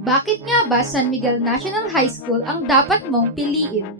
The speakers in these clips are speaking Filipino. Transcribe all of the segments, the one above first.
Bakit nga ba San Miguel National High School ang dapat mong piliin?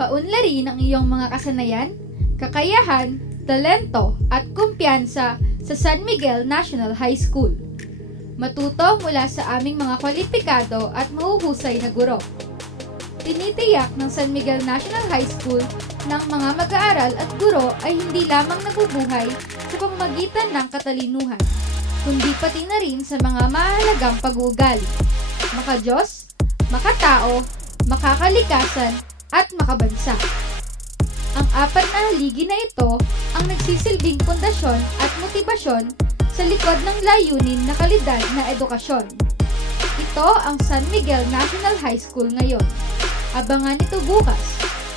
Paunlarin ang iyong mga kasanayan, kakayahan, talento at kumpiyansa sa San Miguel National High School. Matuto mula sa aming mga kwalipikado at mahuhusay na guro. Tinitiyak ng San Miguel National High School ng mga mag-aaral at guro ay hindi lamang nabubuhay sa pamamagitan ng katalinuhan, kundi pati na rin sa mga mahalagang pag-uugali, makadiyos, makatao, makakalikasan, at makabansa. Ang apat na haligi na ito ang nagsisilbing pundasyon at motibasyon sa likod ng layunin na kalidad na edukasyon. Ito ang San Miguel National High School ngayon. Abangan ito bukas,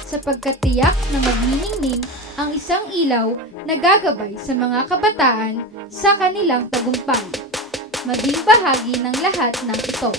sapagkat tiyak na magniningning ang isang ilaw na gagabay sa mga kabataan sa kanilang tagumpay. Maging bahagi ng lahat ng ito.